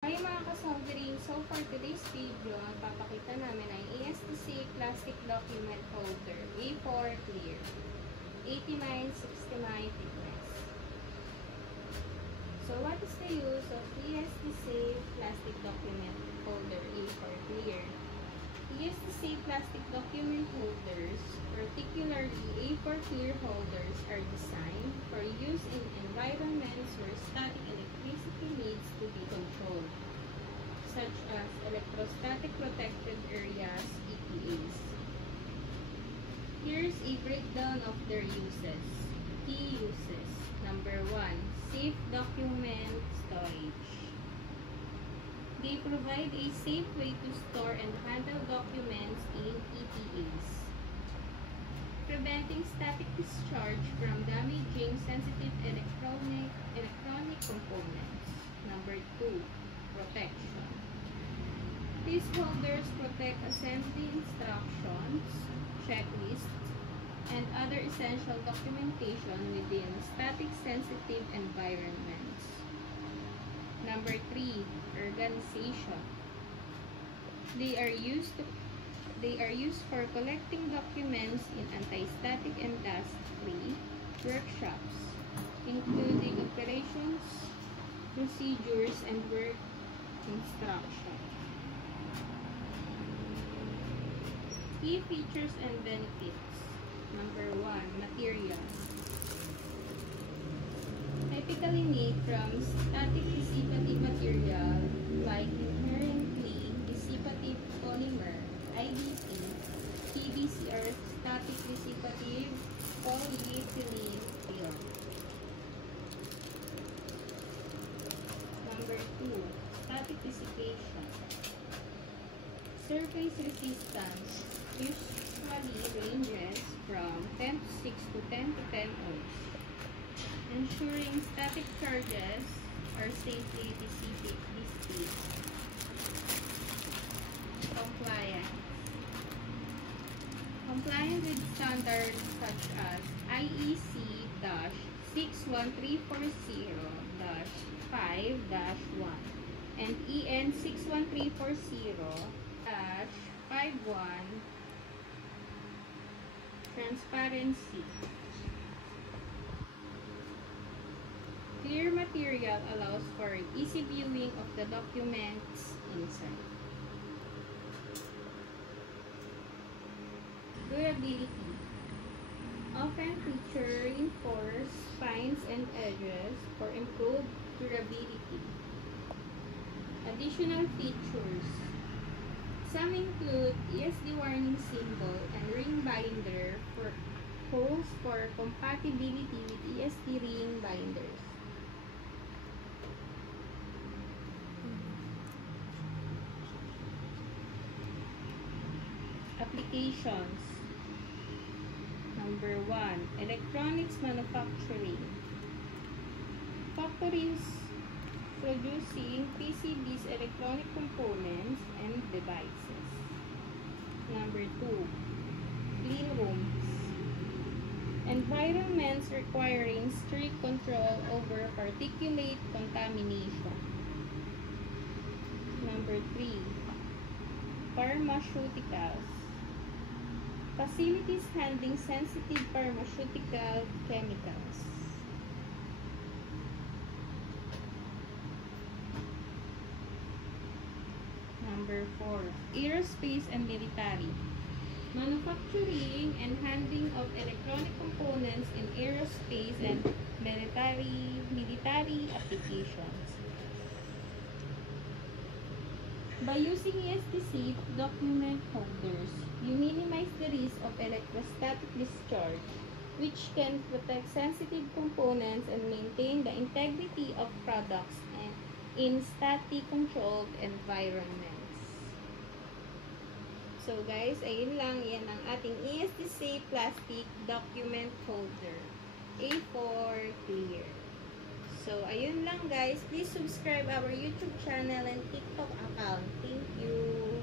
Hi mga kasoldering, so for today's video, ang papakita namin ay ESTC plastic document holder A4 clear 89-69 thickness. So what is the use of ESTC plastic document holder A4 clear? ESTC plastic document holders, particularly A4 clear holders, are designed for use in environments where static electricity needs to be controlled, such as electrostatic protected areas, EPAs. Here's a breakdown of their uses. Key uses. Number 1. Safe document storage. They provide a safe way to store and handle documents in EPAs, preventing static discharge from damaging sensitive electronic components. Number 2. Protection. These holders protect assembly instructions, checklists, and other essential documentation within static-sensitive environments. Number 3. Organization. They are used for collecting documents in anti-static and dust-free workshops, including operations, procedures, and work instructions. Key features and benefits. Number 1. Material. Typically made from static dissipative material like inherently dissipative polymer, IDP, PVC, or static dissipative polyethylene film. Number 2. Static dissipation. Surface resistance usually ranges from 10 to 6 to 10 to 10 ohms, ensuring static charges are safely dissipated. Compliance. Compliant with standards such as IEC-61340-5-1 and EN 61340-51. Transparency. Clear material allows for easy viewing of the documents inside. Durability. Often feature reinforced spines and edges for improved durability. Additional features. Some include ESD warning symbol and ring binder for holes for compatibility with ESD ring binders. Applications. Number 1. Electronics manufacturing. Factories producing PCBs, electronic components, and devices. Number 2. Clean rooms. Environments requiring strict control over particulate contamination. Number 3. Pharmaceuticals. Facilities handling sensitive pharmaceutical chemicals. Number 4. Aerospace and military. Manufacturing and handling of electronic components in aerospace and military applications. By using ESTC document holders, you minimize the risk of electrostatic discharge, which can protect sensitive components and maintain the integrity of products in static controlled environments. So guys, ayun lang, yan ang ating ESTC plastic document holder A4 clear. So ayun lang guys, please subscribe our YouTube channel and TikTok account. Thank you.